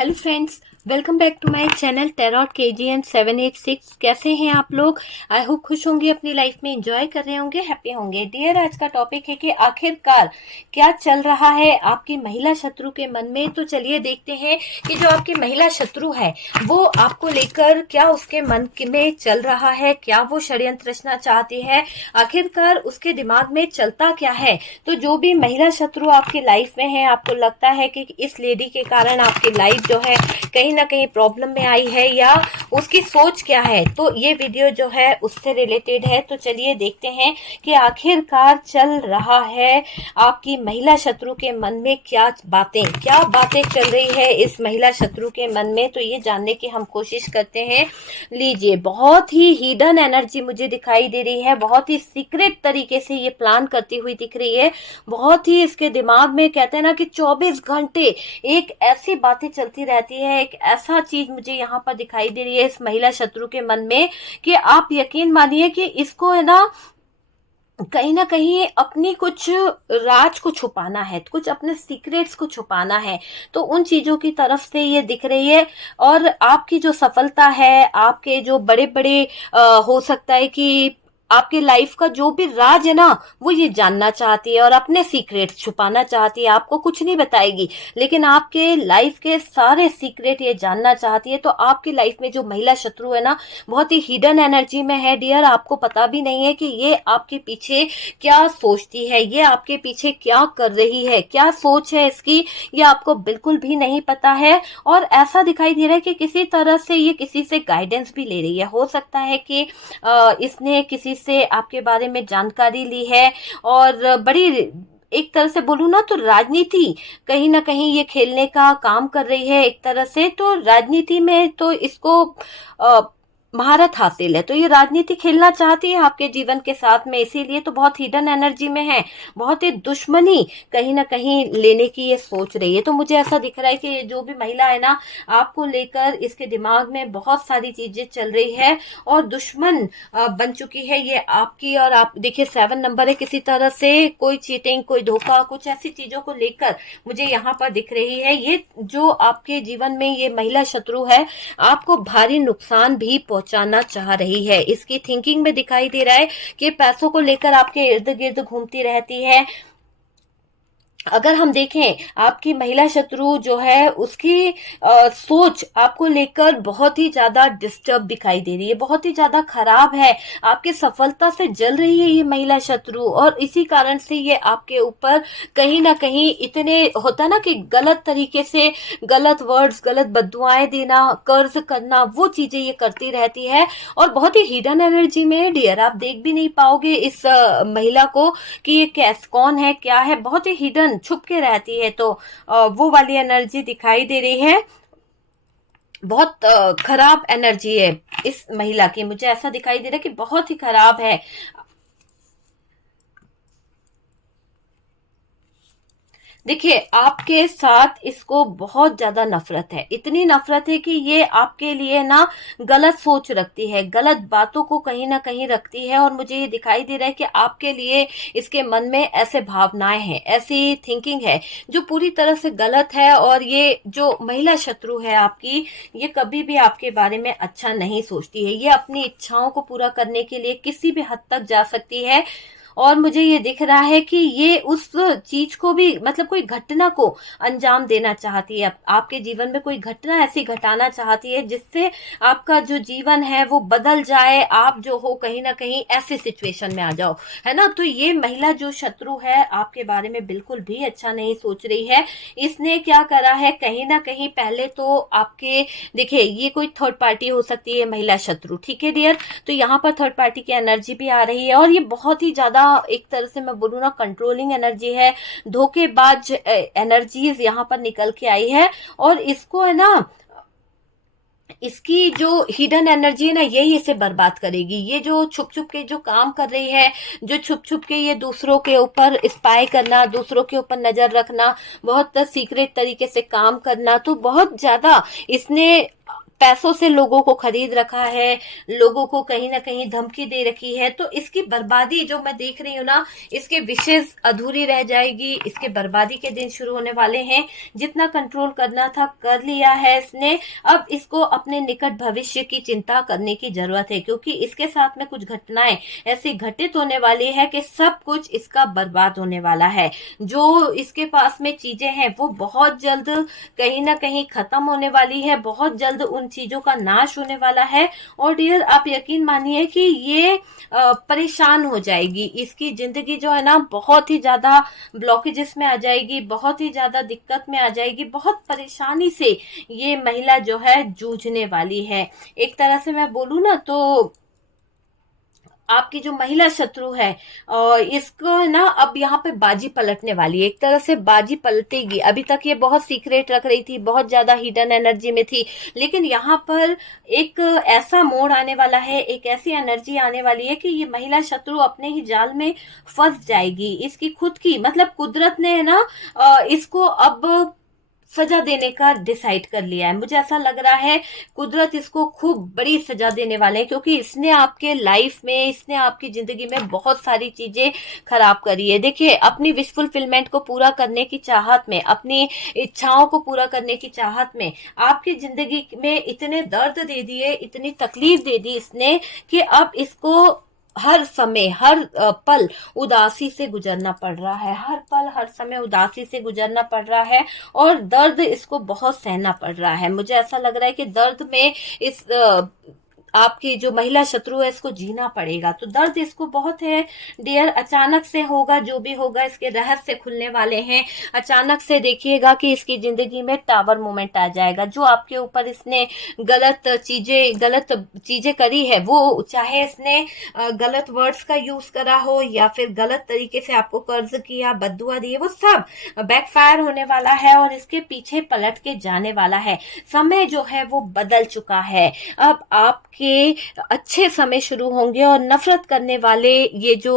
Hello friends, welcome back to my channel tarot KGN 786। कैसे हैं आप लोग? आई होप खुश होंगे, अपनी लाइफ में एंजॉय कर रहे होंगे, हैप्पी होंगे। डियर, आज का टॉपिक है कि आखिरकार क्या चल रहा है आपकी महिला शत्रु के मन में। तो चलिए देखते हैं कि जो आपकी महिला शत्रु है वो आपको लेकर क्या उसके मन में चल रहा है, क्या वो षड्यंत्र रचना चाहती है, आखिरकार उसके दिमाग में चलता क्या है। तो जो भी महिला शत्रु आपकी लाइफ में है, आपको लगता है कि इस लेडी के कारण आपकी लाइफ जो है कहीं ना कहीं प्रॉब्लम में आई है, या उसकी सोच क्या है, तो ये वीडियो जो है उससे रिलेटेड है। तो चलिए देखते हैं कि आखिरकार चल रहा है आपकी महिला शत्रु के मन में क्या बातें चल रही है इस महिला शत्रु के मन में। तो ये जानने की हम कोशिश करते हैं। लीजिए, बहुत ही हिडन एनर्जी मुझे दिखाई दे रही है, बहुत ही सीक्रेट तरीके से ये प्लान करती हुई दिख रही है। बहुत ही इसके दिमाग में कहते हैं ना कि 24 घंटे एक ऐसी बातें चलती रहती है, एक ऐसा चीज मुझे यहाँ पर दिखाई दे रही है इस महिला शत्रु के मन में कि आप यकीन मानिए कि इसको है ना कहीं अपनी कुछ राज को छुपाना है, कुछ अपने सीक्रेट्स को छुपाना है। तो उन चीजों की तरफ से ये दिख रही है। और आपकी जो सफलता है, आपके जो बड़े बड़े हो सकता है कि आपके लाइफ का जो भी राज है ना, वो ये जानना चाहती है और अपने सीक्रेट्स छुपाना चाहती है। आपको कुछ नहीं बताएगी, लेकिन आपके लाइफ के सारे सीक्रेट ये जानना चाहती है। तो आपकी लाइफ में जो महिला शत्रु है ना, बहुत ही हिडन एनर्जी में है डियर। आपको पता भी नहीं है कि ये आपके पीछे क्या सोचती है, ये आपके पीछे क्या कर रही है, क्या सोच है इसकी, ये आपको बिल्कुल भी नहीं पता है। और ऐसा दिखाई दे रहा है कि किसी तरह से ये किसी से गाइडेंस भी ले रही है। हो सकता है कि इसने किसी से आपके बारे में जानकारी ली है, और बड़ी एक तरह से बोलूं ना तो राजनीति कहीं ना कहीं ये खेलने का काम कर रही है एक तरह से। तो राजनीति में तो इसको महारत हासिल है, तो ये राजनीति खेलना चाहती है आपके जीवन के साथ में, इसीलिए तो बहुत हिडन एनर्जी में है, बहुत ही दुश्मनी कहीं ना कहीं लेने की ये सोच रही है। तो मुझे ऐसा दिख रहा है कि जो भी महिला है ना, आपको लेकर इसके दिमाग में बहुत सारी चीजें चल रही है और दुश्मन बन चुकी है ये आपकी। और आप देखिए 7 नंबर है, किसी तरह से कोई चीटिंग, कोई धोखा, कुछ ऐसी चीजों को लेकर मुझे यहाँ पर दिख रही है। ये जो आपके जीवन में ये महिला शत्रु है आपको भारी नुकसान भी पहुंचाना चाह रही है। इसकी थिंकिंग में दिखाई दे रहा है कि पैसों को लेकर आपके इर्द गिर्द घूमती रहती है। अगर हम देखें, आपकी महिला शत्रु जो है उसकी सोच आपको लेकर बहुत ही ज्यादा डिस्टर्ब दिखाई दे रही है, बहुत ही ज्यादा खराब है। आपकी सफलता से जल रही है ये महिला शत्रु, और इसी कारण से ये आपके ऊपर कहीं ना कहीं इतने होता ना कि गलत तरीके से गलत वर्ड्स, गलत बद्दुआएं देना, कर्ज करना, वो चीजें ये करती रहती है। और बहुत ही हिडन एनर्जी में डियर, आप देख भी नहीं पाओगे इस महिला को कि ये कौन है, क्या है, बहुत ही हिडन छुप के रहती है। तो वो वाली एनर्जी दिखाई दे रही है। बहुत खराब एनर्जी है इस महिला की, मुझे ऐसा दिखाई दे रहा है कि बहुत ही खराब है। देखिए, आपके साथ इसको बहुत ज्यादा नफरत है, इतनी नफरत है कि ये आपके लिए ना गलत सोच रखती है, गलत बातों को कहीं ना कहीं रखती है। और मुझे ये दिखाई दे रहा है कि आपके लिए इसके मन में ऐसे भावनाएं हैं, ऐसी थिंकिंग है जो पूरी तरह से गलत है। और ये जो महिला शत्रु है आपकी, ये कभी भी आपके बारे में अच्छा नहीं सोचती है। ये अपनी इच्छाओं को पूरा करने के लिए किसी भी हद तक जा सकती है। और मुझे ये दिख रहा है कि ये उस चीज को भी, मतलब कोई घटना को अंजाम देना चाहती है, आपके जीवन में कोई घटना ऐसी घटाना चाहती है जिससे आपका जो जीवन है वो बदल जाए, आप जो हो कहीं ना कहीं ऐसी सिचुएशन में आ जाओ, है ना। तो ये महिला जो शत्रु है आपके बारे में बिल्कुल भी अच्छा नहीं सोच रही है। इसने क्या करा है, कहीं ना कहीं पहले तो आपके, देखिए ये कोई थर्ड पार्टी हो सकती है महिला शत्रु, ठीक है डियर। तो यहाँ पर थर्ड पार्टी की एनर्जी भी आ रही है, और ये बहुत ही ज्यादा एक तरह से मैं बोलूँ ना कंट्रोलिंग एनर्जी है, धोखेबाज एनर्जीज यहाँ पर निकल के आई है। और इसको है ना, इसकी जो हिडन एनर्जी है ना, यही इसे बर्बाद करेगी। ये जो छुप छुप के जो काम कर रही है, जो छुप छुप के ये दूसरों के ऊपर स्पाई करना, दूसरों के ऊपर नजर रखना, बहुत सीक्रेट तरीके से काम करना, तो बहुत ज्यादा इसने पैसों से लोगों को खरीद रखा है, लोगों को कहीं ना कहीं धमकी दे रखी है, तो इसकी बर्बादी जो मैं देख रही हूँ ना, इसके विशेष अधूरी रह जाएगी। इसके बर्बादी के दिन शुरू होने वाले हैं। जितना कंट्रोल करना था कर लिया है इसने, अब इसको अपने निकट भविष्य की चिंता करने की जरूरत है, क्योंकि इसके साथ में कुछ घटनाएं ऐसी घटित होने वाली है कि सब कुछ इसका बर्बाद होने वाला है। जो इसके पास में चीजें हैं वो बहुत जल्द कहीं ना कहीं खत्म होने वाली है, बहुत जल्द उन चीजों का नाश होने वाला है। और डियर आप यकीन मानिए कि ये परेशान हो जाएगी। इसकी जिंदगी जो है ना बहुत ही ज्यादा ब्लॉकेजेस में आ जाएगी, बहुत ही ज्यादा दिक्कत में आ जाएगी, बहुत परेशानी से ये महिला जो है जूझने वाली है। एक तरह से मैं बोलूं ना तो आपकी जो महिला शत्रु है और इसको है ना अब यहाँ पे बाजी पलटने वाली है। एक तरह से बाजी पलटेगी। अभी तक ये बहुत सीक्रेट रख रही थी, बहुत ज्यादा हिडन एनर्जी में थी, लेकिन यहाँ पर एक ऐसा मोड़ आने वाला है, एक ऐसी एनर्जी आने वाली है कि ये महिला शत्रु अपने ही जाल में फंस जाएगी। इसकी खुद की मतलब कुदरत ने है ना इसको अब सजा देने का डिसाइड कर लिया है। मुझे ऐसा लग रहा है कुदरत इसको खूब बड़ी सजा देने वाले हैं, क्योंकि इसने आपके लाइफ में, इसने आपकी जिंदगी में बहुत सारी चीजें खराब करी है। देखिए अपनी विश फुलफिलमेंट को पूरा करने की चाहत में, अपनी इच्छाओं को पूरा करने की चाहत में आपकी जिंदगी में इतने दर्द दे दिए, इतनी तकलीफ दे दी इसने कि अब इसको हर समय हर पल उदासी से गुजरना पड़ रहा है। हर पल हर समय उदासी से गुजरना पड़ रहा है और दर्द इसको बहुत सहना पड़ रहा है। मुझे ऐसा लग रहा है कि दर्द में इस आपकी जो महिला शत्रु है इसको जीना पड़ेगा। तो दर्द इसको बहुत है डियर। अचानक से होगा जो भी होगा, इसके रहस्य खुलने वाले हैं। अचानक से देखिएगा कि इसकी जिंदगी में टावर मोमेंट आ जाएगा। जो आपके ऊपर इसने गलत चीजें करी है, वो चाहे इसने गलत वर्ड्स का यूज करा हो या फिर गलत तरीके से आपको कर्ज किया, बद्दुआ दी, वो सब बैकफायर होने वाला है और इसके पीछे पलट के जाने वाला है। समय जो है वो बदल चुका है। अब आपके अच्छे समय शुरू होंगे और नफरत करने वाले ये जो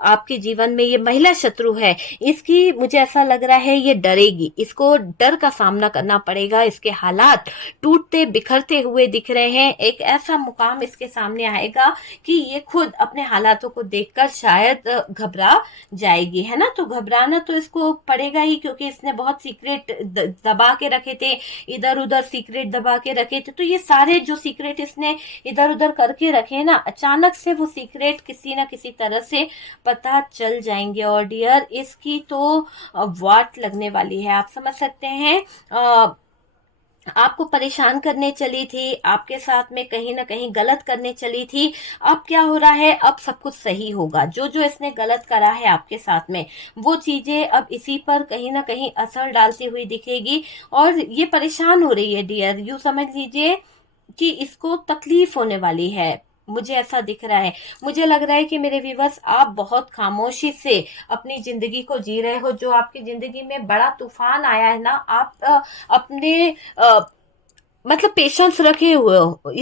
आपके जीवन में ये महिला शत्रु है, इसकी मुझे ऐसा लग रहा है ये डरेगी। इसको डर का सामना करना पड़ेगा। इसके हालात टूटते बिखरते हुए दिख रहे हैं। एक ऐसा मुकाम इसके सामने आएगा कि ये खुद अपने हालातों को देखकर शायद घबरा जाएगी, है ना। तो घबराना तो इसको पड़ेगा ही, क्योंकि इसने बहुत सीक्रेट दबा के रखे थे, इधर उधर सीक्रेट दबा के रखे थे। तो ये सारे जो सीक्रेट इसने इधर उधर करके रखे ना, अचानक से वो सीक्रेट किसी ना किसी तरह से पता चल जाएंगे। और डियर इसकी तो वाट लगने वाली है। आप समझ सकते हैं आपको परेशान करने चली थी, आपके साथ में कहीं ना कहीं गलत करने चली थी। अब क्या हो रहा है, अब सब कुछ सही होगा। जो जो इसने गलत करा है आपके साथ में, वो चीजें अब इसी पर कहीं ना कहीं असर डालती हुई दिखेगी और ये परेशान हो रही है डियर। यूं समझ लीजिए कि इसको तकलीफ होने वाली है। मुझे ऐसा दिख रहा है। मुझे लग रहा है कि मेरे व्यूवर्स आप बहुत खामोशी से अपनी जिंदगी को जी रहे हो। जो आपकी जिंदगी में बड़ा तूफान आया है ना, आप अपने मतलब पेशेंस रखे हुए हो।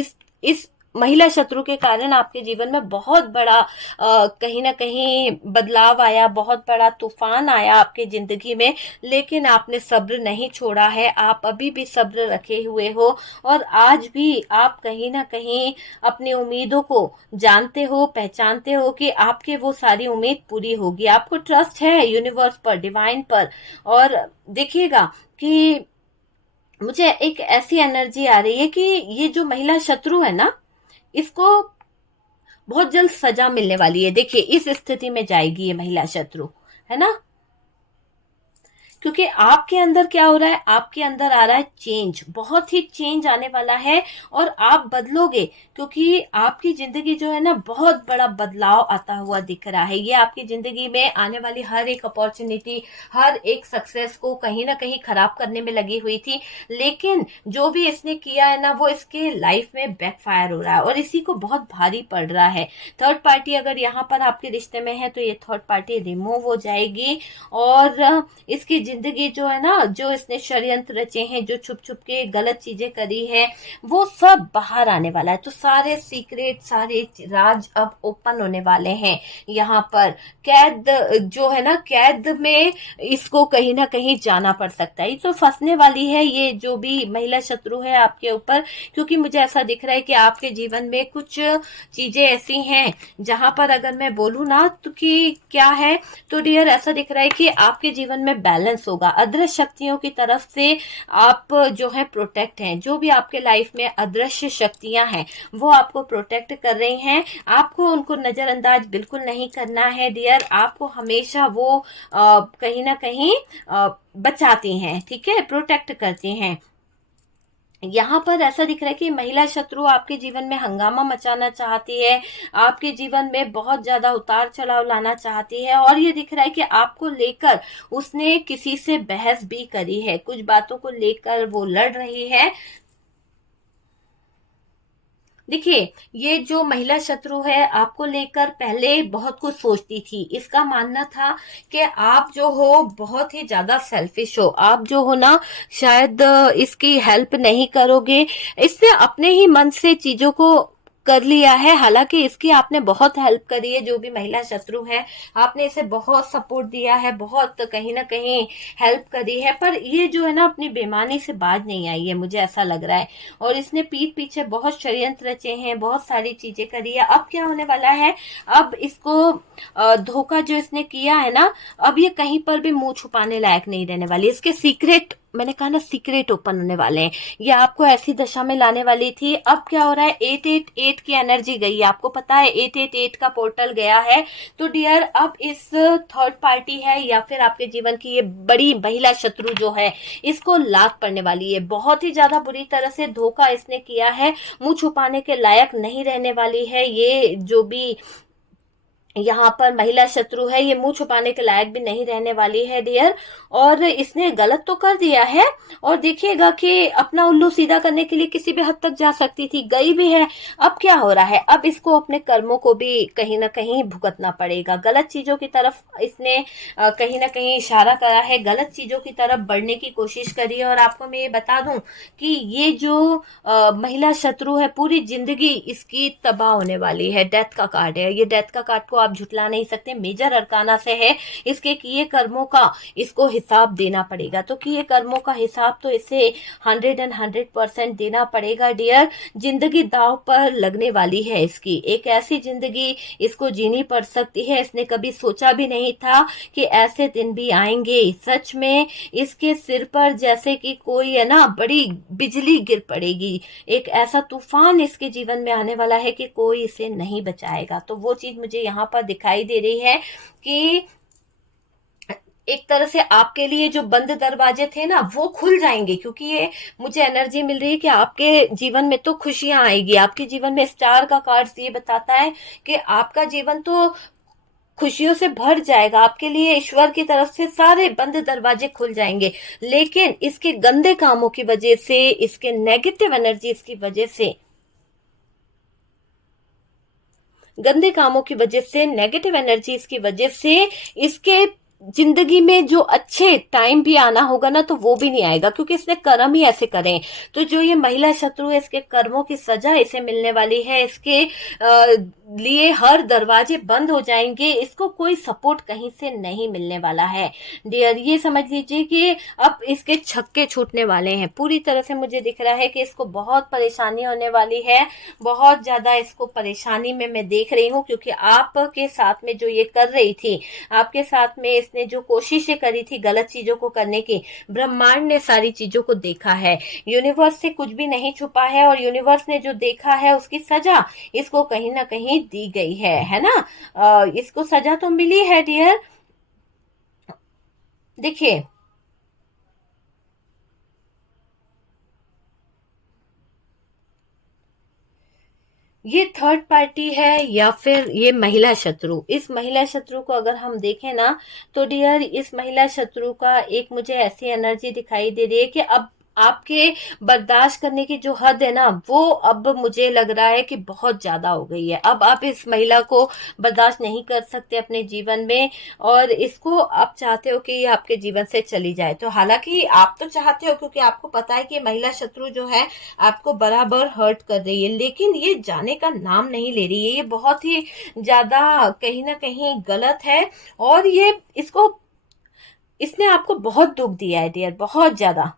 इस महिला शत्रु के कारण आपके जीवन में बहुत बड़ा कहीं ना कहीं बदलाव आया, बहुत बड़ा तूफान आया आपके जिंदगी में, लेकिन आपने सब्र नहीं छोड़ा है। आप अभी भी सब्र रखे हुए हो और आज भी आप कहीं ना कहीं अपनी उम्मीदों को जानते हो, पहचानते हो कि आपके वो सारी उम्मीद पूरी होगी। आपको ट्रस्ट है यूनिवर्स पर, डिवाइन पर। और देखिएगा कि मुझे एक ऐसी एनर्जी आ रही है कि ये जो महिला शत्रु है ना, इसको बहुत जल्द सजा मिलने वाली है। देखिए इस स्थिति में जाएगी ये महिला शत्रु, है ना। क्योंकि आपके अंदर क्या हो रहा है, आपके अंदर आ रहा है चेंज। बहुत ही चेंज आने वाला है और आप बदलोगे, क्योंकि आपकी जिंदगी जो है ना बहुत बड़ा बदलाव आता हुआ दिख रहा है। ये आपकी जिंदगी में आने वाली हर एक अपॉर्चुनिटी, हर एक सक्सेस को कहीं ना कहीं खराब करने में लगी हुई थी, लेकिन जो भी इसने किया है ना वो इसके लाइफ में बैकफायर हो रहा है और इसी को बहुत भारी पड़ रहा है। थर्ड पार्टी अगर यहाँ पर आपके रिश्ते में है तो ये थर्ड पार्टी रिमूव हो जाएगी और इसकी जिंदगी जो है ना, जो इसने षड्यंत्र रचे हैं, जो छुप छुप के गलत चीजें करी है, वो सब बाहर आने वाला है। तो सारे सीक्रेट, सारे राज अब ओपन होने वाले हैं। यहाँ पर कैद जो है ना, कैद में इसको कहीं ना कहीं जाना पड़ सकता है। ये तो फंसने वाली है ये जो भी महिला शत्रु है आपके ऊपर, क्योंकि मुझे ऐसा दिख रहा है कि आपके जीवन में कुछ चीजें ऐसी हैं जहां पर अगर मैं बोलूं ना तो कि क्या है, तो डियर ऐसा दिख रहा है कि आपके जीवन में बैलेंस होगा। अदृश्य शक्तियों की तरफ से आप जो है प्रोटेक्ट हैं। जो भी आपके लाइफ में अदृश्य शक्तियां हैं वो आपको प्रोटेक्ट कर रही हैं। आपको उनको नजरअंदाज बिल्कुल नहीं करना है डियर। आपको हमेशा वो कहीं ना कहीं बचाती हैं, ठीक है, प्रोटेक्ट करती हैं। यहाँ पर ऐसा दिख रहा है कि महिला शत्रु आपके जीवन में हंगामा मचाना चाहती है, आपके जीवन में बहुत ज्यादा उतार चढ़ाव लाना चाहती है। और ये दिख रहा है कि आपको लेकर उसने किसी से बहस भी करी है, कुछ बातों को लेकर वो लड़ रही है। देखिए, ये जो महिला शत्रु है आपको लेकर पहले बहुत कुछ सोचती थी। इसका मानना था कि आप जो हो बहुत ही ज्यादा सेल्फिश हो, आप जो हो ना शायद इसकी हेल्प नहीं करोगे। इसने अपने ही मन से चीजों को कर लिया है। हालांकि इसकी आपने बहुत हेल्प करी है, जो भी महिला शत्रु है आपने इसे बहुत सपोर्ट दिया है, बहुत कहीं ना कहीं हेल्प करी है, पर ये जो है ना अपनी बेईमानी से बाज नहीं आई है, मुझे ऐसा लग रहा है। और इसने पीठ पीछे बहुत षड्यंत्र रचे हैं, बहुत सारी चीजें करी है। अब क्या होने वाला है, अब इसको धोखा जो इसने किया है ना, अब ये कहीं पर भी मुंह छुपाने लायक नहीं रहने वाली। इसके सीक्रेट, मैंने कहा ना, सीक्रेट ओपन होने वाले हैं। ये आपको ऐसी दशा में लाने वाली थी। अब क्या हो रहा है, 888 की एनर्जी गई है, आपको पता है 888 का पोर्टल गया है। तो डियर, अब इस थर्ड पार्टी है या फिर आपके जीवन की ये बड़ी महिला शत्रु जो है, इसको लात पड़ने वाली है। बहुत ही ज्यादा बुरी तरह से धोखा इसने किया है, मुंह छुपाने के लायक नहीं रहने वाली है। ये जो भी यहाँ पर महिला शत्रु है, ये मुंह छुपाने के लायक भी नहीं रहने वाली है डियर। और इसने गलत तो कर दिया है, और देखिएगा कि अपना उल्लू सीधा करने के लिए किसी भी हद तक जा सकती थी, गई भी है। अब क्या हो रहा है, अब इसको अपने कर्मों को भी कहीं ना कहीं भुगतना पड़ेगा। गलत चीजों की तरफ इसने कहीं ना कहीं इशारा करा है, गलत चीजों की तरफ बढ़ने की कोशिश करी है। और आपको मैं ये बता दूं कि ये जो महिला शत्रु है, पूरी जिंदगी इसकी तबाह होने वाली है। डेथ का कार्ड है ये, डेथ का कार्ड को आप झुटला नहीं सकते, मेजर अरकाना से है। इसके किए कर्मों का इसको हिसाब देना पड़ेगा। तो किए कर्मों का हिसाब तो इसे 100% देना पड़ेगा डियर। जिंदगी दांव पर लगने वाली है इसकी, एक ऐसी जिंदगी इसको जीनी पड़ सकती है। इसने कभी सोचा भी नहीं था कि ऐसे दिन भी आएंगे। सच में इसके सिर पर जैसे कि कोई है ना, बड़ी बिजली गिर पड़ेगी। एक ऐसा तूफान इसके जीवन में आने वाला है कि कोई इसे नहीं बचाएगा। तो वो चीज मुझे यहाँ पर दिखाई दे रही है कि एक तरह से आपके लिए जो बंद दरवाजे थे ना, वो खुल जाएंगे। क्योंकि ये मुझे एनर्जी मिल रही है कि आपके जीवन में तो खुशियां आएगी। आपके जीवन में स्टार का कार्ड ये बताता है कि आपका जीवन तो खुशियों से भर जाएगा। आपके लिए ईश्वर की तरफ से सारे बंद दरवाजे खुल जाएंगे। लेकिन इसके गंदे कामों की वजह से, इसके नेगेटिव एनर्जीज की वजह से, गंदे कामों की वजह से, नेगेटिव एनर्जीज की वजह से इसके जिंदगी में जो अच्छे टाइम भी आना होगा ना, तो वो भी नहीं आएगा, क्योंकि इसने कर्म ही ऐसे करे। तो जो ये महिला शत्रु है, इसके कर्मों की सजा इसे मिलने वाली है। इसके लिए हर दरवाजे बंद हो जाएंगे। इसको कोई सपोर्ट कहीं से नहीं मिलने वाला है डियर। ये समझ लीजिए कि अब इसके छक्के छूटने वाले हैं। पूरी तरह से मुझे दिख रहा है कि इसको बहुत परेशानी होने वाली है, बहुत ज्यादा इसको परेशानी में मैं देख रही हूँ। क्योंकि आपके साथ में जो ये कर रही थी, आपके साथ में इसने जो कोशिशें करी थी गलत चीजों को करने की, ब्रह्मांड ने सारी चीजों को देखा है। यूनिवर्स से कुछ भी नहीं छुपा है, और यूनिवर्स ने जो देखा है उसकी सजा इसको कहीं ना कहीं दी गई है ना। इसको सजा तो मिली है डियर। देखिए, ये थर्ड पार्टी है या फिर ये महिला शत्रु। इस महिला शत्रु को अगर हम देखें ना, तो डियर इस महिला शत्रु का एक मुझे ऐसी एनर्जी दिखाई दे रही है कि अब आपके बर्दाश्त करने की जो हद है ना, वो अब मुझे लग रहा है कि बहुत ज्यादा हो गई है। अब आप इस महिला को बर्दाश्त नहीं कर सकते अपने जीवन में, और इसको आप चाहते हो कि ये आपके जीवन से चली जाए। तो हालांकि आप तो चाहते हो, क्योंकि आपको पता है कि महिला शत्रु जो है आपको बराबर हर्ट कर रही है, लेकिन ये जाने का नाम नहीं ले रही है। ये बहुत ही ज्यादा कहीं ना कहीं गलत है, और ये इसने आपको बहुत दुख दिया है डियर, बहुत ज्यादा।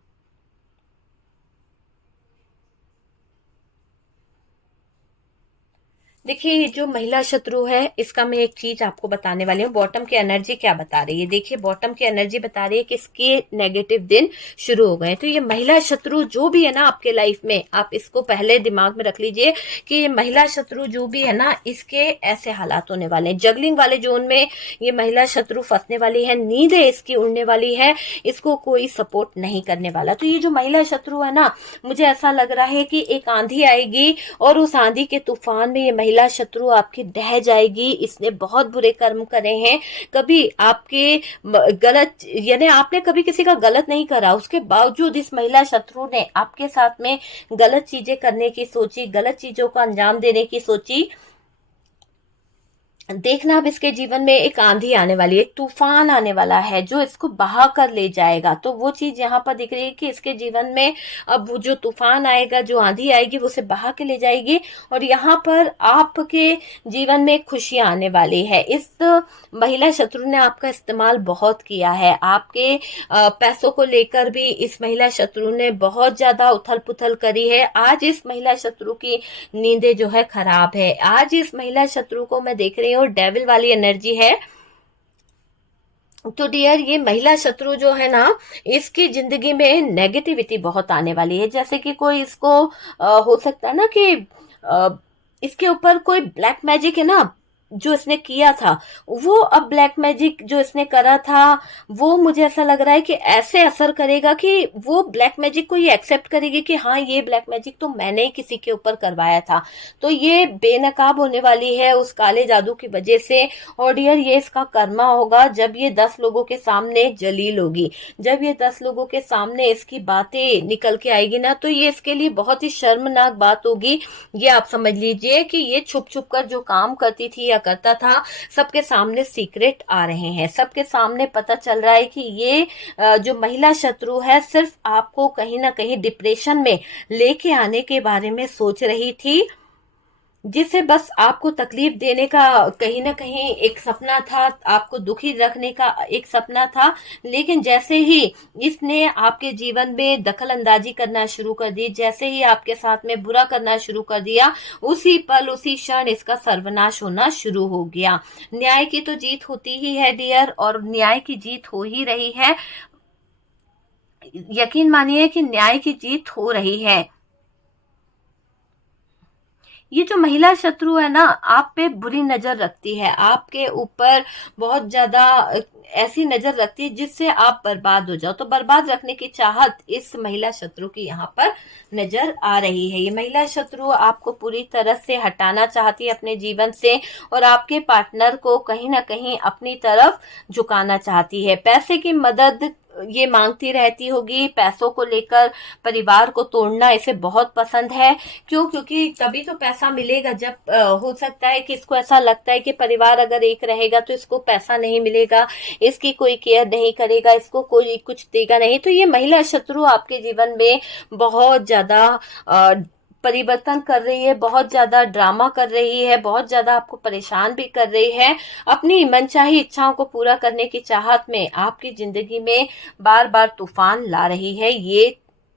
देखिए, ये जो महिला शत्रु है, इसका मैं एक चीज आपको बताने वाली हूँ। बॉटम की एनर्जी क्या बता रही है, देखिए बॉटम की एनर्जी बता रही है कि इसके नेगेटिव दिन शुरू हो गए। तो ये महिला शत्रु जो भी है ना आपके लाइफ में, आप इसको पहले दिमाग में रख लीजिए कि ये महिला शत्रु जो भी है ना, इसके ऐसे हालात होने वाले हैं। जगलिंग वाले जोन में ये महिला शत्रु फंसने वाली है, नींद है इसकी उड़ने वाली है, इसको कोई सपोर्ट नहीं करने वाला। तो ये जो महिला शत्रु है ना, मुझे ऐसा लग रहा है कि एक आंधी आएगी और उस आंधी के तूफान में ये महिला शत्रु आपकी ढह जाएगी। इसने बहुत बुरे कर्म करे हैं, कभी आपके गलत, यानी आपने कभी किसी का गलत नहीं करा, उसके बावजूद इस महिला शत्रु ने आपके साथ में गलत चीजें करने की सोची, गलत चीजों को अंजाम देने की सोची। देखना, अब इसके जीवन में एक आंधी आने वाली है, एक तूफान आने वाला है जो इसको बहा कर ले जाएगा। तो वो चीज यहाँ पर दिख रही है कि इसके जीवन में अब वो जो तूफान आएगा, जो आंधी आएगी, वो उसे बहा के ले जाएगी, और यहाँ पर आपके जीवन में खुशियां आने वाली है। इस महिला शत्रु ने आपका इस्तेमाल बहुत किया है, आपके पैसों को लेकर भी इस महिला शत्रु ने बहुत ज्यादा उथल पुथल करी है। आज इस महिला शत्रु की नींदें जो है खराब है। आज इस महिला शत्रु को मैं देख रही हूँ डेविल वाली एनर्जी है। तो डियर, ये महिला शत्रु जो है ना, इसकी जिंदगी में नेगेटिविटी बहुत आने वाली है। जैसे कि कोई इसको हो सकता है ना कि अ, इसके ऊपर कोई ब्लैक मैजिक है ना जो इसने किया था, वो अब ब्लैक मैजिक जो इसने करा था, वो मुझे ऐसा लग रहा है कि ऐसे असर करेगा कि वो ब्लैक मैजिक को ये एक्सेप्ट करेगी कि हाँ, ये ब्लैक मैजिक तो मैंने ही किसी के ऊपर करवाया था। तो ये बेनकाब होने वाली है उस काले जादू की वजह से। और डियर, ये इसका कर्मा होगा जब ये 10 लोगों के सामने जलील होगी, जब ये 10 लोगों के सामने इसकी बातें निकल के आएगी ना, तो ये इसके लिए बहुत ही शर्मनाक बात होगी। ये आप समझ लीजिए कि ये छुप छुप कर जो काम करती थी, करता था, सबके सामने सीक्रेट आ रहे हैं, सबके सामने पता चल रहा है कि ये जो महिला शत्रु है सिर्फ आपको कहीं ना कहीं डिप्रेशन में लेके आने के बारे में सोच रही थी, जिसे बस आपको तकलीफ देने का कहीं ना कहीं एक सपना था, आपको दुखी रखने का एक सपना था। लेकिन जैसे ही इसने आपके जीवन में दखल अंदाजी करना शुरू कर दी, जैसे ही आपके साथ में बुरा करना शुरू कर दिया, उसी पल उसी क्षण इसका सर्वनाश होना शुरू हो गया। न्याय की तो जीत होती ही है डियर, और न्याय की जीत हो ही रही है। यकीन मानिए कि न्याय की जीत हो रही है। ये जो महिला शत्रु है ना, आप पे बुरी नजर रखती है, आपके ऊपर बहुत ज्यादा ऐसी नजर रखती है जिससे आप बर्बाद हो जाओ। तो बर्बाद रखने की चाहत इस महिला शत्रु की यहाँ पर नजर आ रही है। ये महिला शत्रु आपको पूरी तरह से हटाना चाहती है अपने जीवन से, और आपके पार्टनर को कहीं ना कहीं अपनी तरफ झुकाना चाहती है। पैसे की मदद ये मांगती रहती होगी, पैसों को लेकर परिवार को तोड़ना इसे बहुत पसंद है। क्यों? क्योंकि तभी तो पैसा मिलेगा जब हो सकता है कि इसको ऐसा लगता है कि परिवार अगर एक रहेगा तो इसको पैसा नहीं मिलेगा, इसकी कोई केयर नहीं करेगा, इसको कोई कुछ देगा नहीं। तो ये महिला शत्रु आपके जीवन में बहुत ज्यादा परिवर्तन कर रही है, बहुत ज्यादा ड्रामा कर रही है, बहुत ज्यादा आपको परेशान भी कर रही है। अपनी मनचाही इच्छाओं को पूरा करने की चाहत में आपकी जिंदगी में बार बार तूफान ला रही है ये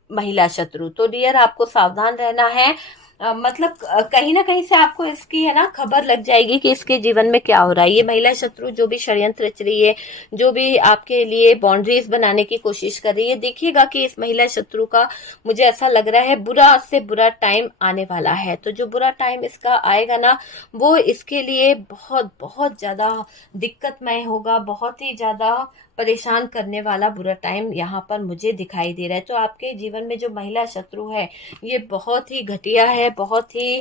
महिला शत्रु। तो डियर, आपको सावधान रहना है। मतलब कहीं ना कहीं से आपको इसकी है ना खबर लग जाएगी कि इसके जीवन में क्या हो रहा है। ये महिला शत्रु जो भी षड्यंत्र रच रही है, जो भी आपके लिए बाउंड्रीज बनाने की कोशिश कर रही है, देखिएगा कि इस महिला शत्रु का मुझे ऐसा लग रहा है बुरा से बुरा टाइम आने वाला है। तो जो बुरा टाइम इसका आएगा ना, वो इसके लिए बहुत बहुत ज्यादा दिक्कतमय होगा, बहुत ही ज्यादा परेशान करने वाला बुरा टाइम यहाँ पर मुझे दिखाई दे रहा है। तो आपके जीवन में जो महिला शत्रु है, ये बहुत ही घटिया है, है बहुत ही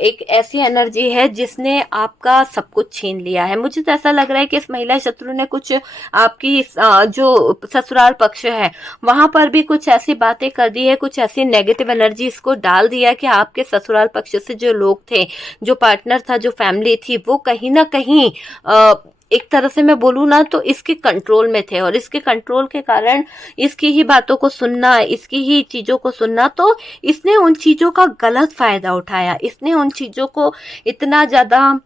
एक ऐसी एनर्जी है जिसने आपका सब कुछ छीन लिया है। मुझे तो ऐसा लग रहा है कि इस महिला शत्रु ने कुछ आपकी जो ससुराल पक्ष है वहां पर भी कुछ ऐसी बातें कर दी है, कुछ ऐसी नेगेटिव एनर्जी इसको डाल दिया कि आपके ससुराल पक्ष से जो लोग थे, जो पार्टनर था, जो फैमिली थी, वो कहीं ना कहीं एक तरह से मैं बोलूँ ना तो इसके कंट्रोल में थे, और इसके कंट्रोल के कारण इसकी ही बातों को सुनना, इसकी ही चीज़ों को सुनना, तो इसने उन चीज़ों का गलत फायदा उठाया। इसने उन चीज़ों को इतना ज़्यादा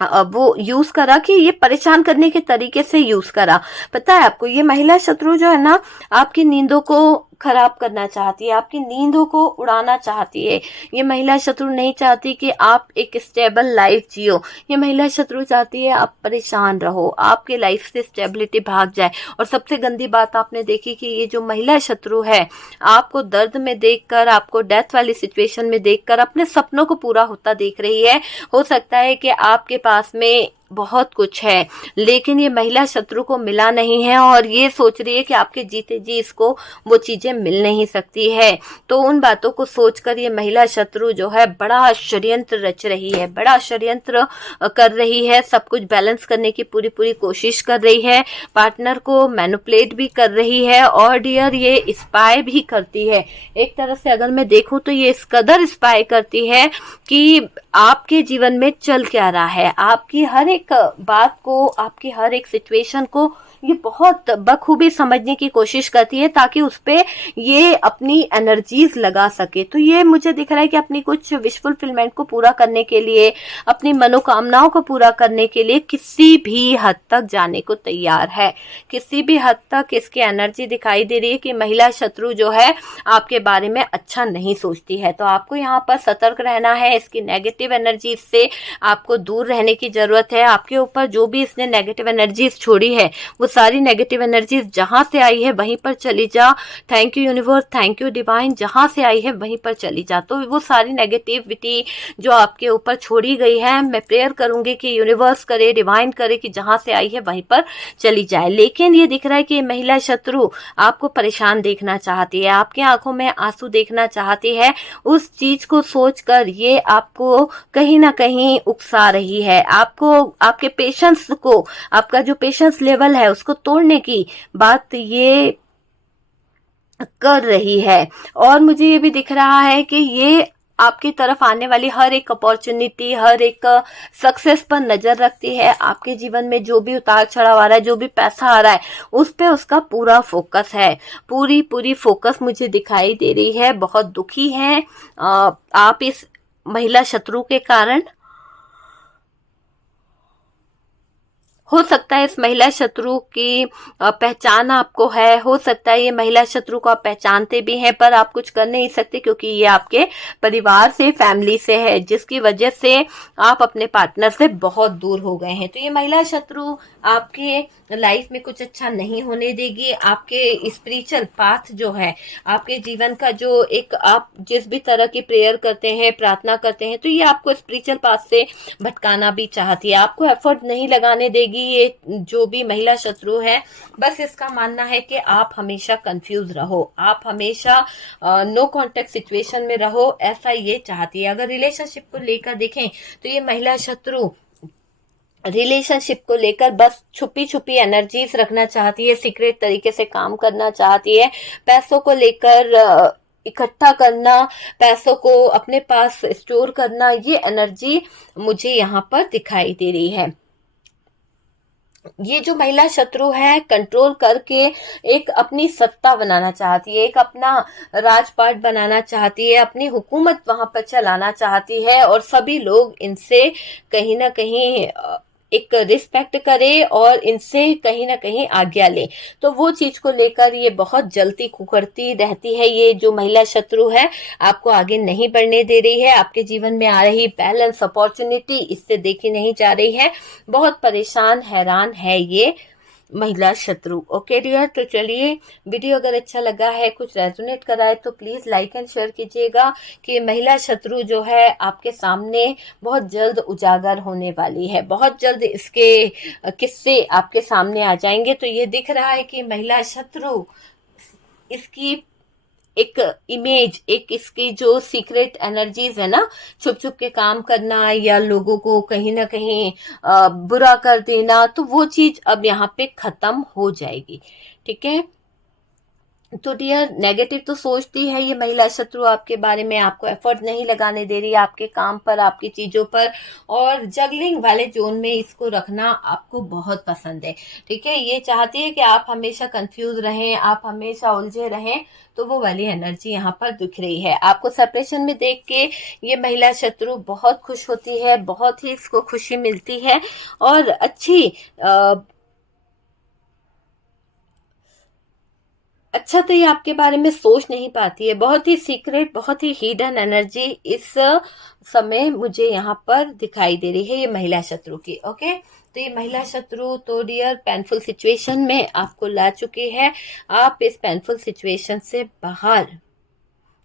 वो यूज करा कि ये परेशान करने के तरीके से यूज करा। पता है आपको, ये महिला शत्रु जो है ना, आपकी नींदों को खराब करना चाहती है, आपकी नींदों को उड़ाना चाहती है। ये महिला शत्रु नहीं चाहती कि आप एक स्टेबल लाइफ जियो। ये महिला शत्रु चाहती है आप परेशान रहो, आपके लाइफ से स्टेबिलिटी भाग जाए। और सबसे गंदी बात आपने देखी कि ये जो महिला शत्रु है, आपको दर्द में देखकर, आपको डेथ वाली सिचुएशन में देखकर अपने सपनों को पूरा होता देख रही है। हो सकता है कि आपके पास में बहुत कुछ है, लेकिन ये महिला शत्रु को मिला नहीं है, और ये सोच रही है कि आपके जीते जी इसको वो चीजें मिल नहीं सकती है। तो उन बातों को सोचकर ये महिला शत्रु जो है बड़ा षड्यंत्र रच रही है, बड़ा षड्यंत्र कर रही है, सब कुछ बैलेंस करने की पूरी पूरी कोशिश कर रही है, पार्टनर को मैनिपुलेट भी कर रही है, और डियर ये स्पाई भी करती है। एक तरह से अगर मैं देखूं तो ये इस कदर स्पाई करती है कि आपके जीवन में चल क्या रहा है, आपकी हर एक बात को, आपकी हर एक सिचुएशन को ये बहुत बखूबी समझने की कोशिश करती है, ताकि उस पे ये अपनी एनर्जीज लगा सके। तो ये मुझे दिख रहा है कि अपनी कुछ विश फुलफिलमेंट को पूरा करने के लिए, अपनी मनोकामनाओं को पूरा करने के लिए किसी भी हद तक जाने को तैयार है। किसी भी हद तक इसकी एनर्जी दिखाई दे रही है कि महिला शत्रु जो है आपके बारे में अच्छा नहीं सोचती है। तो आपको यहाँ पर सतर्क रहना है, इसकी नेगेटिव एनर्जी से आपको दूर रहने की जरूरत है। आपके ऊपर जो भी इसने नेगेटिव एनर्जीज छोड़ी है, वो सारी नेगेटिव एनर्जीज जहां से आई है वहीं पर चली जा। Thank you universe, thank you divine, जहां से आई है वहीं पर चली जा। तो वो सारी नेगेटिविटी जो आपके ऊपर छोड़ी गई है, मैं प्रेयर करूंगी कि यूनिवर्स करे, डिवाइन करे कि जहां से आई है वहीं पर चली जाए। लेकिन ये दिख रहा है कि महिला शत्रु आपको परेशान देखना चाहती है, आपकी आंखों में आंसू देखना चाहती है। उस चीज को सोचकर ये आपको कहीं ना कहीं उकसा रही है, आपको, आपके पेशेंस को, आपका जो पेशेंस लेवल है उसको तोड़ने की बात ये कर रही है। और मुझे ये भी दिख रहा है कि ये आपकी तरफ आने वाली हर एक अपॉर्चुनिटी, हर एक सक्सेस पर नजर रखती है। आपके जीवन में जो भी उतार चढ़ाव आ रहा है, जो भी पैसा आ रहा है, उस पे उसका पूरा फोकस है, पूरी पूरी फोकस मुझे दिखाई दे रही है। बहुत दुखी है आप इस महिला शत्रु के कारण। हो सकता है इस महिला शत्रु की पहचान आपको है, हो सकता है ये महिला शत्रु को आप पहचानते भी हैं, पर आप कुछ कर नहीं सकते क्योंकि ये आपके परिवार से, फैमिली से है, जिसकी वजह से आप अपने पार्टनर से बहुत दूर हो गए हैं। तो ये महिला शत्रु आपके लाइफ में कुछ अच्छा नहीं होने देगी। आपके स्पिरिचुअल पाथ जो है, आपके जीवन का जो एक, आप जिस भी तरह की प्रेयर करते हैं, प्रार्थना करते हैं, तो ये आपको स्पिरिचुअल पाथ से भटकाना भी चाहती है, आपको एफर्ट नहीं लगाने देगी ये जो भी महिला शत्रु है। बस इसका मानना है कि आप हमेशा कंफ्यूज रहो, आप हमेशा नो कांटेक्ट सिचुएशन में रहो, ऐसा ये चाहती है। अगर रिलेशनशिप को लेकर देखें तो ये महिला शत्रु रिलेशनशिप को लेकर बस छुपी छुपी एनर्जीज रखना चाहती है, सीक्रेट तरीके से काम करना चाहती है, पैसों को लेकर इकट्ठा करना, पैसों को अपने पास स्टोर करना, ये एनर्जी मुझे यहाँ पर दिखाई दे रही है। ये जो महिला शत्रु है कंट्रोल करके एक अपनी सत्ता बनाना चाहती है, एक अपना राजपाट बनाना चाहती है, अपनी हुकूमत वहां पर चलाना चाहती है, और सभी लोग इनसे कहीं ना कहीं एक रिस्पेक्ट करे और इनसे कहीं ना कहीं आज्ञा ले। तो वो चीज को लेकर ये बहुत जलती कुकड़ती रहती है। ये जो महिला शत्रु है आपको आगे नहीं बढ़ने दे रही है, आपके जीवन में आ रही बैलेंस अपॉर्चुनिटी इससे देखी नहीं जा रही है। बहुत परेशान हैरान है ये महिला शत्रु। ओके डियर, तो चलिए, वीडियो अगर अच्छा लगा है, कुछ रेजोनेट करा है, तो प्लीज लाइक एंड शेयर कीजिएगा कि महिला शत्रु जो है आपके सामने बहुत जल्द उजागर होने वाली है, बहुत जल्द इसके किस्से आपके सामने आ जाएंगे। तो ये दिख रहा है कि महिला शत्रु इसकी एक इमेज, एक इसकी जो सीक्रेट एनर्जीज है ना, छुप छुप के काम करना या लोगों को कहीं ना कहीं बुरा कर देना, तो वो चीज अब यहाँ पे खत्म हो जाएगी। ठीक है, तो डियर नेगेटिव तो सोचती है ये महिला शत्रु आपके बारे में, आपको एफर्ट नहीं लगाने दे रही है आपके काम पर, आपकी चीजों पर, और जगलिंग वाले जोन में इसको रखना आपको बहुत पसंद है। ठीक है, ये चाहती है कि आप हमेशा कंफ्यूज रहें, आप हमेशा उलझे रहें, तो वो वाली एनर्जी यहाँ पर दिख रही है। आपको सेपरेशन में देख के ये महिला शत्रु बहुत खुश होती है, बहुत ही इसको खुशी मिलती है, और अच्छी अच्छा तो ये आपके बारे में सोच नहीं पाती है। बहुत ही सीक्रेट, बहुत ही हिडन एनर्जी इस समय मुझे यहाँ पर दिखाई दे रही है ये महिला शत्रु की। ओके, तो ये महिला शत्रु तो डियर पेनफुल सिचुएशन में आपको ला चुकी है। आप इस पेनफुल सिचुएशन से बाहर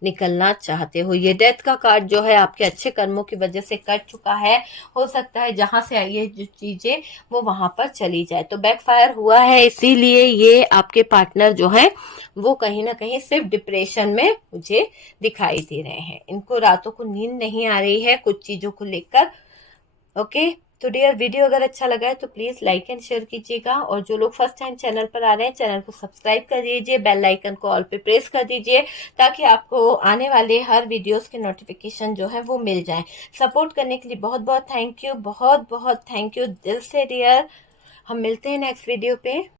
निकलना चाहते हो। ये डेथ का कार्ड जो है आपके अच्छे कर्मों की वजह से कट चुका है। हो सकता है जहां से आई है जो चीजें वो वहां पर चली जाए, तो बैकफायर हुआ है, इसीलिए ये आपके पार्टनर जो है वो कहीं ना कहीं सिर्फ डिप्रेशन में मुझे दिखाई दे रहे हैं। इनको रातों को नींद नहीं आ रही है कुछ चीजों को लेकर। ओके, तो डियर वीडियो अगर अच्छा लगा है तो प्लीज लाइक एंड शेयर कीजिएगा, और जो लोग फर्स्ट टाइम चैनल पर आ रहे हैं चैनल को सब्सक्राइब कर दीजिए, बेल आइकन को ऑल पे प्रेस कर दीजिए, ताकि आपको आने वाले हर वीडियोस के नोटिफिकेशन जो है वो मिल जाए। सपोर्ट करने के लिए बहुत बहुत थैंक यू, बहुत बहुत थैंक यू दिल से डियर। हम मिलते हैं नेक्स्ट वीडियो पे।